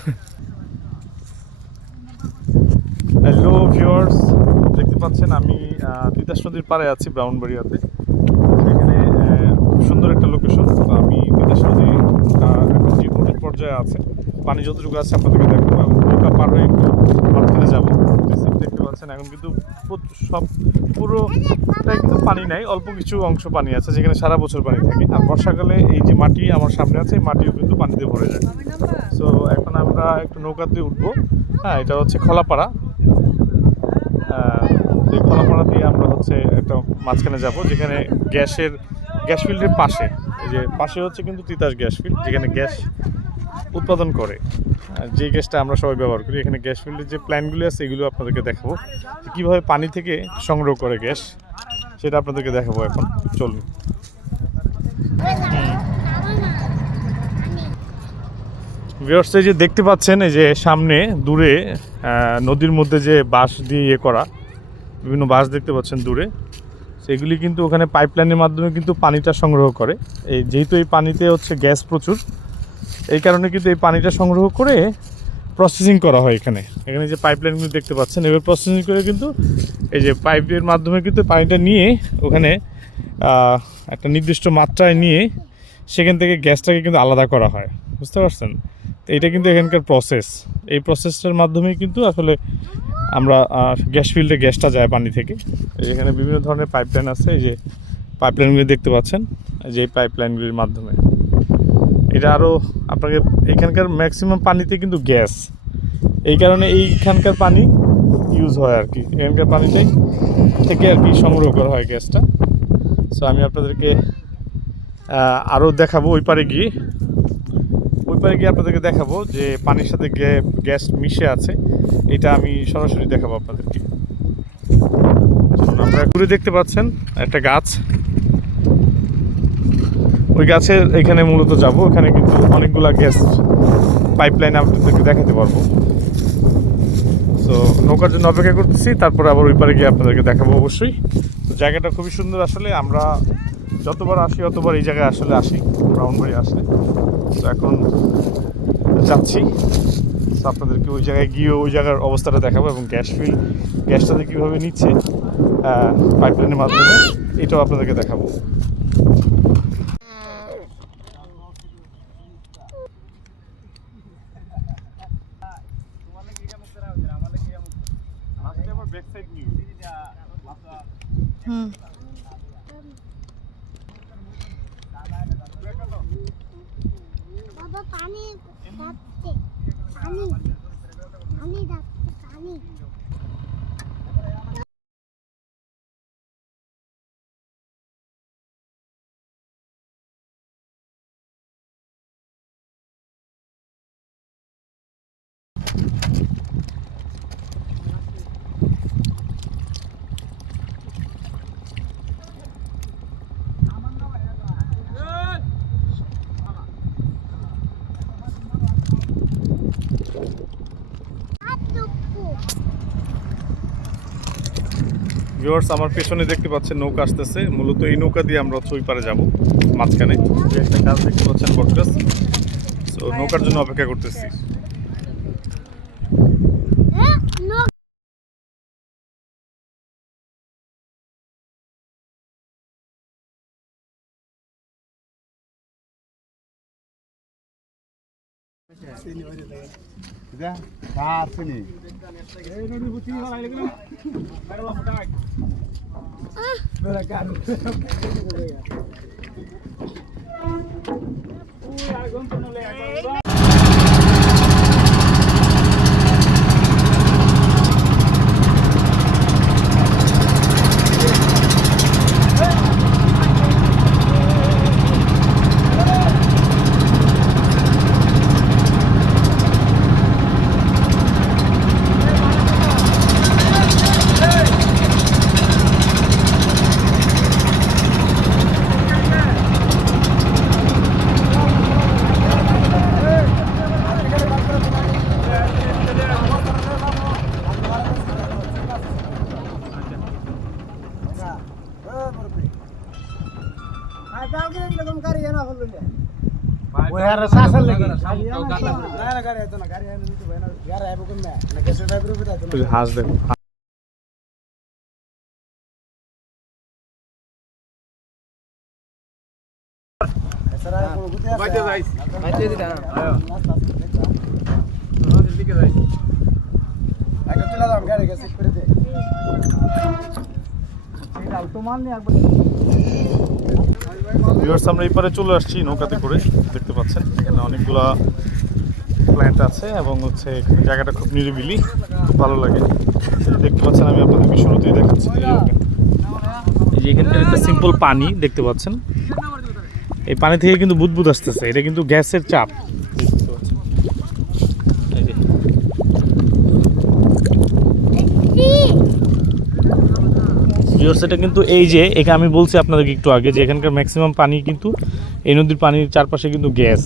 Hello viewers দেখতে পাচ্ছেন, আমি তিতাস নদীর পাড়ে আছি ব্রাউনবাড়িয়াতে। এখানে সুন্দর একটা লোকেশন তো আমি তিতাস নদী যে মোটর পর্যায়ে আছে, পানি যতটুকু আছে আপনাদেরকে দেখব। নৌকা পার হয়ে একটু মাঝখানে যাব। দেখতে পাচ্ছেন, এখন কিন্তু সব পুরোটাই কিন্তু পানি নাই, অল্প কিছু অংশ পানি আছে, যেখানে সারা বছর পানি থাকে। আর বর্ষাকালে এই যে মাটি আমার সামনে আছে মাটিও কিন্তু পানিতে ভরে যায়। সো এখন আমরা একটু নৌকাতে উঠবো। হ্যাঁ এটা হচ্ছে খোলাপাড়া। এই খোলাপাড়া দিয়ে আমরা হচ্ছে একটা মাঝখানে যাব, যেখানে গ্যাসের, গ্যাস ফিল্ডের পাশে। এই যে পাশে হচ্ছে কিন্তু তিতাস গ্যাস ফিল্ড, যেখানে গ্যাস উৎপাদন করে। যে গ্যাসটা আমরা সবাই ব্যবহার করি, এখানে গ্যাস ফিল্ডের যে প্ল্যানগুলি আছে, এগুলো আপনাদেরকে দেখাবো। কীভাবে পানি থেকে সংগ্রহ করে গ্যাস, সেটা আপনাদেরকে দেখাবো এখন। চলুন। ভিউয়ার্স যে দেখতে পাচ্ছেন, এই যে সামনে, দূরে নদীর মধ্যে যে বাঁশ দিয়ে ইয়ে করা, বিভিন্ন বাঁশ দেখতে পাচ্ছেন দূরে, সেগুলি কিন্তু ওখানে পাইপলাইনের মাধ্যমে কিন্তু পানিটা সংগ্রহ করে। এই যেহেতু এই পানিতে হচ্ছে গ্যাস প্রচুর এই কারণে কিন্তু এই পানিটা সংগ্রহ করে প্রসেসিং করা হয় এখানে। এখানে যে পাইপলাইনগুলো দেখতে পাচ্ছেন এবার প্রসেসিং করে কিন্তু এই যে পাইপের মাধ্যমে কিন্তু পানিটা নিয়ে ওখানে একটা নির্দিষ্ট মাত্রায় নিয়ে সেখান থেকে গ্যাসটাকে কিন্তু আলাদা করা হয়। বুঝতে পারছেন? তো এটা কিন্তু এখানকার প্রসেস এই প্রসেসটার মাধ্যমেই কিন্তু আসলে আমরা গ্যাস ফিল্ডে গ্যাসটা যায় পানি থেকে। এখানে বিভিন্ন ধরনের পাইপলাইন আছে, এই যে পাইপলাইনগুলি দেখতে পাচ্ছেন যে পাইপলাইনগুলির মাধ্যমে। এটা আরও আপনাকে এখানকার ম্যাক্সিমাম পানিতে কিন্তু গ্যাস এই কারণে এইখানকার পানি ইউজ হয় আর কি। এখানকার পানিটাই থেকে আর কি সংগ্রহ করা হয় গ্যাসটা সো আমি আপনাদেরকে আরও দেখাবো ওই পারে গিয়ে। ওই পারে গিয়ে আপনাদেরকে দেখাবো যে পানির সাথে গ্যা- গ্যাস মিশে আছে। এটা আমি সরাসরি দেখাবো আপনাদেরকে। আপনারা ঘুরে দেখতে পাচ্ছেন একটা গাছ। ওই গাছের এখানে মূলত যাব। ওখানে কিন্তু অনেকগুলা গ্যাস পাইপলাইন আপনাদেরকে দেখাতে পারব। তো নৌকার জন্য অপেক্ষা করতেছি, তারপরে আবার ওই পারে গিয়ে আপনাদেরকে দেখাবো অবশ্যই। তো জায়গাটা খুবই সুন্দর আসলে, আমরা যতবার আসি, অতবার এই জায়গায় আসলে আসি ব্রাউনবাড়ি আসলে। তো এখন যাচ্ছি। আপনাদেরকে ওই জায়গায় গিয়ে ওই জায়গার অবস্থাটা দেখাবো এবং গ্যাস ফিল গ্যাসটাতে কীভাবে নিচ্ছে পাইপলাইনের মাধ্যমে, এটাও আপনাদেরকে দেখাবো হুম বাবা পানি যাচ্ছে পানি পানি যাচ্ছে পানি আর টুকু ভিউয়ার্স আমার পেছনে দেখতে পাচ্ছেন নৌকা আসতেছে। মূলত এই নৌকা দিয়ে আমরা হচ্ছে পারে যাব, মাঝখানে। একটা গাছ দেখতে পাচ্ছেন বটগাছ। তো নৌকার জন্য অপেক্ষা করতেছি। Ah, হাস দেখো বাইতে যাইস বাইতে দিতা হ্যাঁ। তোদের দিকে যাইস একটা তুলা দাম গাড়ি গেছে করে দে। সেই ডাল তো মাননি একবার ভিউয়ার্স আমরা এই পারে চলে আসছি নৌকাতে করে। দেখতে পাচ্ছেন, এখানে অনেকগুলা প্ল্যান্ট আছে এবং হচ্ছে জায়গাটা খুব নিরিবিলি, খুব ভালো লাগে। দেখতে পাচ্ছেন, আমি আপনাদেরকে শুরুতেই দেখাচ্ছি এই যে এখানটার একটা সিম্পল পানি, দেখতে পাচ্ছেন। এই পানি থেকে কিন্তু বুদবুদ আসতেছে, এটা কিন্তু গ্যাসের চাপ দেখতে পাচ্ছেন। এই যে ভিউয়ার্স, এটা কিন্তু এই যে এখানে আমি বলছি আপনাদেরকে একটু আগে যে এখানকার ম্যাক্সিমাম পানি কিন্তু এই নদীর পানির চারপাশে কিন্তু গ্যাস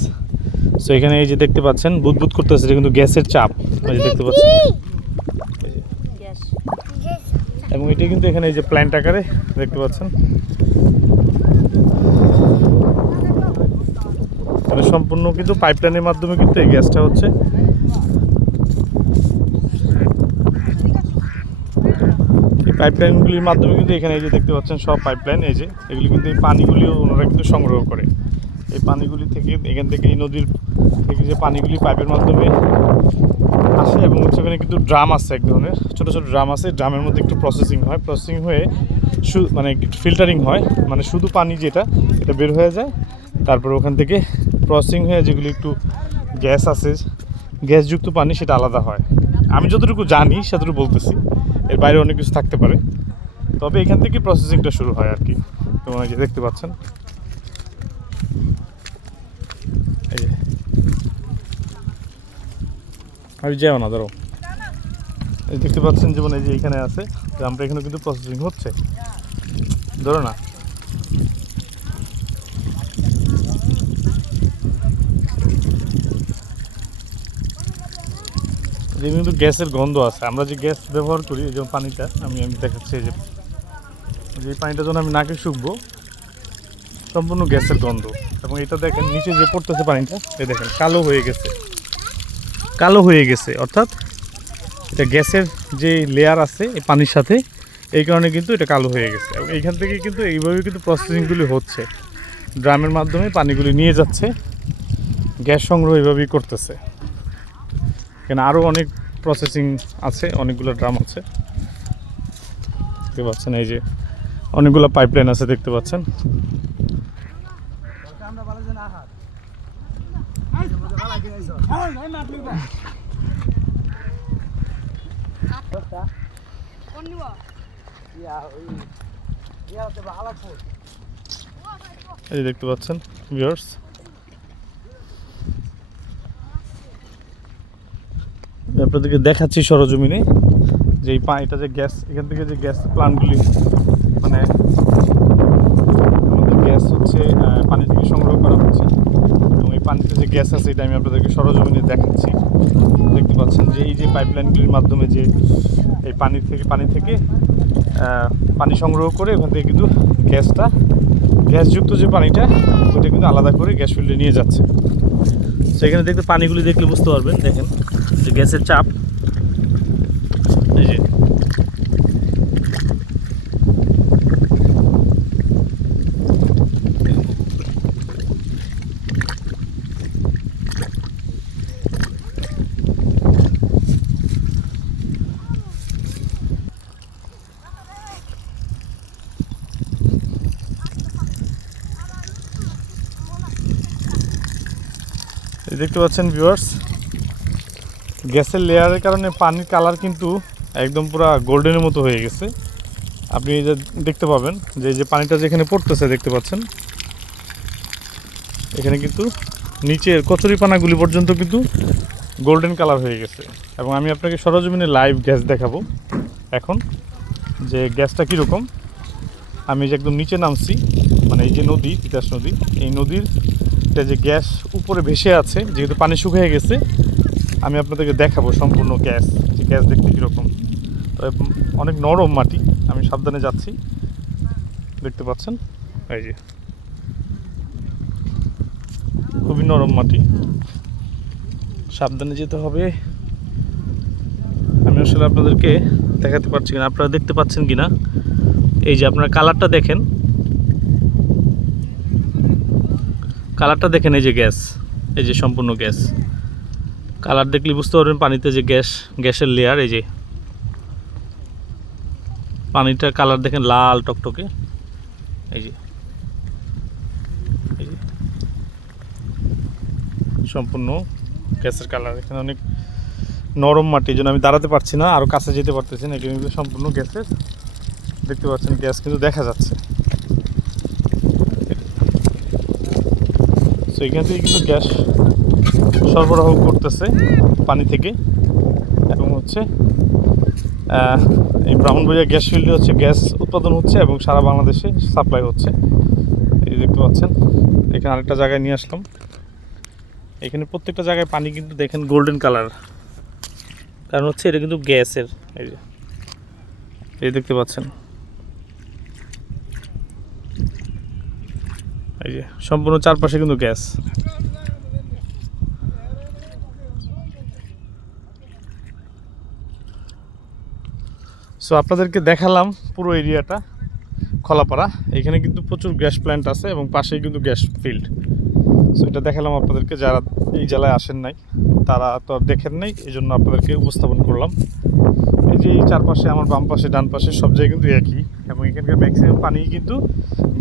সো এখানে এই যে দেখতে পাচ্ছেন, বুদবুদ করতেছে, এটা কিন্তু গ্যাসের চাপ। এই যে দেখতে পাচ্ছেন। এবং এটা কিন্তু এখানে এই যে প্ল্যান্ট আকারে দেখতে পাচ্ছেন। মানে সম্পূর্ণ কিন্তু পাইপলাইনের মাধ্যমে কিন্তু এই গ্যাসটা হচ্ছে। পাইপলাইনগুলির মাধ্যমে কিন্তু এখানে এই যে দেখতে পাচ্ছেন সব পাইপলাইন এই যে, এগুলি কিন্তু এই পানিগুলিও ওনারা কিন্তু সংগ্রহ করে। এই পানিগুলি থেকে, এখান থেকে এই নদীর থেকে যে পানিগুলি পাইপের মাধ্যমে আসে এবং হচ্ছে ওখানে কিন্তু ড্রাম আছে এক ধরনের, ছোটো ছোটো ড্রাম আছে। ড্রামের মধ্যে একটু প্রসেসিং হয় প্রসেসিং হয়ে মানে ফিল্টারিং হয় মানে শুধু পানি যেটা, এটা বের হয়ে যায়। তারপর ওখান থেকে প্রসেসিং হয়ে যেগুলি একটু গ্যাস আছে গ্যাসযুক্ত পানি সেটা আলাদা হয়। আমি যতটুকু জানি, সেতটুকু বলতেছি। এর বাইরে অনেক কিছু থাকতে পারে। তবে এখান থেকে প্রসেসিংটা শুরু হয় আর কি। তোমার যে দেখতে পাচ্ছেন। এই আমি যাও না, ধরো। দেখতে পাচ্ছেন যেমন এই যে এখানে আছে। আমরা এখানে কিন্তু প্রসেসিং হচ্ছে। ধরো না। যে কিন্তু গ্যাসের গন্ধ আছে। আমরা যে গ্যাস ব্যবহার করি, এই যে পানিটা, আমি আমি দেখাচ্ছি যে। যে পানিটা যখন আমি নাকে শুকবো, সম্পূর্ণ গ্যাসের গন্ধ। এবং এটা দেখেন, নিচে যে পড়তেছে পানিটা, এই দেখেন, কালো হয়ে গেছে। কালো হয়ে গেছে, অর্থাৎ এটা গ্যাসের যে লেয়ার আছে, এই পানির সাথে, এই কারণে কিন্তু এটা কালো হয়ে গেছে। এবং এইখান থেকে কিন্তু এইভাবে কিন্তু প্রসেসিংগুলি হচ্ছে। ড্রামের মাধ্যমে পানিগুলি নিয়ে যাচ্ছে, গ্যাস সংগ্রহ এইভাবেই করতেছে। এখানে আরও অনেক প্রসেসিং আছে, অনেকগুলো ড্রাম আছে। দেখতে পাচ্ছেন এই যে অনেকগুলো পাইপলাইন আছে দেখতে পাচ্ছেন। এই যে মজা ভালো কিনাইছ হ্যাঁ নাই মাত লইবা ইয়া ওই ইয়া তো ভালো ফুল এই যে দেখতে পাচ্ছেন ভিউয়ার্স আপনাদেরকে দেখাচ্ছি সরজমিনে যে এই পা এটা যে গ্যাস, এখান থেকে যে গ্যাস প্লান্টগুলি মানে আমাদের গ্যাস হচ্ছে পানি থেকে সংগ্রহ করা হচ্ছে। এবং এই পানিতে যে গ্যাস আছে, এটা আমি আপনাদেরকে সরজমিনে দেখাচ্ছি। দেখতে পাচ্ছেন যে এই যে পাইপলাইনগুলির মাধ্যমে যে এই পানি থেকে পানি থেকে পানি সংগ্রহ করে ওখান থেকে কিন্তু গ্যাসটা, গ্যাসযুক্ত যে পানিটা, ওটা কিন্তু আলাদা করে গ্যাস ফিল্ডে নিয়ে যাচ্ছে। সেখানে দেখতে পানিগুলি দেখলে বুঝতে পারবেন দেখেন যে গ্যাসের চাপ এই যে এই দেখতে পাচ্ছেন ভিউয়ার্স গ্যাসের লেয়ারের কারণে পানির কালার কিন্তু একদম পুরো গোল্ডেনের মতো হয়ে গেছে। আপনি যে দেখতে পাবেন, যে যে পানিটা যেখানে পড়তেছে দেখতে পাচ্ছেন। এখানে কিন্তু নিচের কচুরিপানাগুলি পর্যন্ত কিন্তু গোল্ডেন কালার হয়ে গেছে। এবং আমি আপনাকে সরজমিনে লাইভ গ্যাস দেখাবো। এখন যে গ্যাসটা কীরকম, আমি যে একদম নিচে নামছি মানে এই যে নদী, তিতাস নদী, এই নদীর এটা যে গ্যাস উপরে ভেসে আছে, যেহেতু পানি শুকিয়ে গেছে, আমি আপনাদেরকে দেখাবো সম্পূর্ণ গ্যাস, যে গ্যাস দেখতে কীরকম। তবে অনেক নরম মাটি, আমি সাবধানে যাচ্ছি। দেখতে পাচ্ছেন? এই যে। খুবই নরম মাটি। সাবধানে যেতে হবে। আমি আসলে আপনাদেরকে দেখাতে পারছি কিনা। আপনারা দেখতে পাচ্ছেন কিনা? এই যে আপনারা কালারটা দেখেন। কালারটা দেখেন, এই যে গ্যাস, এই যে সম্পূর্ণ গ্যাস। কালার দেখলে বুঝতে পারবেন পানিতে যে গ্যাস, গ্যাসের লেয়ার এই যে। পানিটার কালার দেখেন লাল টকটকে। এই যে। এই যে। সম্পূর্ণ গ্যাসের কালার। এখানে অনেক নরম মাটি জন্য আমি দাঁড়াতে পারছি না আরও কাছে যেতে পারতেছি না। এখানে সম্পূর্ণ গ্যাসের। দেখতে পাচ্ছেন, গ্যাস কিন্তু দেখা যাচ্ছে। এখান থেকে কিন্তু গ্যাস সরবরাহ করতেছে পানি থেকে। এবং হচ্ছে এই ব্রাহ্মণবাড়িয়া গ্যাস ফিল্ডে হচ্ছে গ্যাস উৎপাদন হচ্ছে এবং সারা বাংলাদেশে সাপ্লাই হচ্ছে। এই দেখতে পাচ্ছেন, এখানে আরেকটা জায়গায় নিয়ে আসলাম। এখানে প্রত্যেকটা জায়গায় পানি কিন্তু দেখেন গোল্ডেন কালার কারণ হচ্ছে এটা কিন্তু গ্যাসের, এই যে, এই দেখতে পাচ্ছেন। এই যে, সম্পূর্ণ চারপাশে কিন্তু গ্যাস। সো আপনাদেরকে দেখালাম পুরো এরিয়াটা, খলাপাড়া। এখানে কিন্তু প্রচুর গ্যাস প্ল্যান্ট আছে এবং পাশেই কিন্তু গ্যাস ফিল্ড। সো এটা দেখালাম আপনাদেরকে, যারা এই জেলায় আসেন নাই, তারা তো আর দেখেন নাই এই জন্য আপনাদেরকে উপস্থাপন করলাম। এই যে এই চারপাশে, আমার বাম পাশে, ডান পাশে, সব জায়গায় কিন্তু একই। এবং এখানকার ম্যাক্সিমাম পানি কিন্তু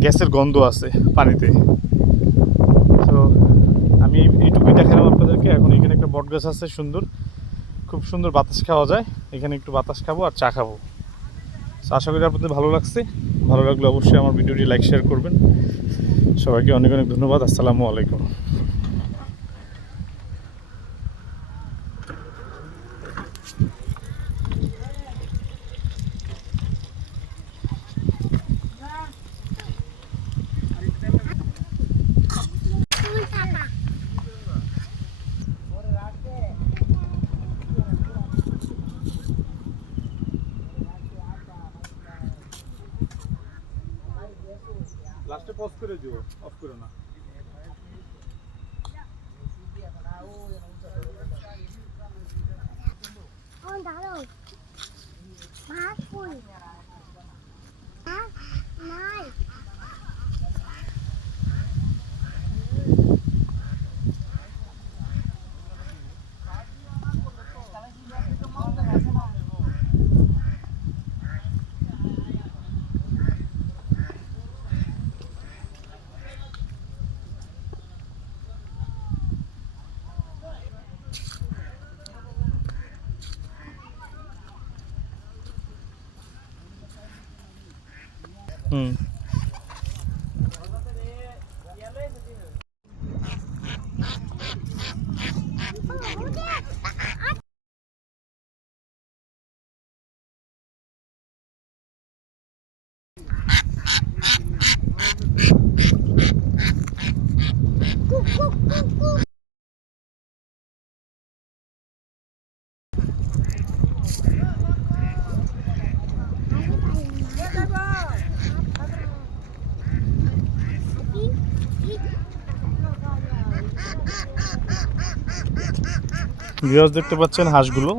গ্যাসের গন্ধ আছে পানিতে। তো আমি এইটুকুই দেখালাম আপনাদেরকে। এখন এখানে একটা বট গাছ আছে সুন্দর। খুব সুন্দর বাতাস খাওয়া যায়। এখানে একটু বাতাস খাব আর চা খাব। আশা করি আপনাদের ভালো লাগছে। ভালো লাগলে অবশ্যই আমার ভিডিওটি লাইক শেয়ার করবেন। সবাইকে অনেক অনেক ধন্যবাদ। আসসালামু আলাইকুম। করে দিও অফ করো না। Cook. ভিউয়ার্স দেখতে পাচ্ছেন হাঁসগুলো।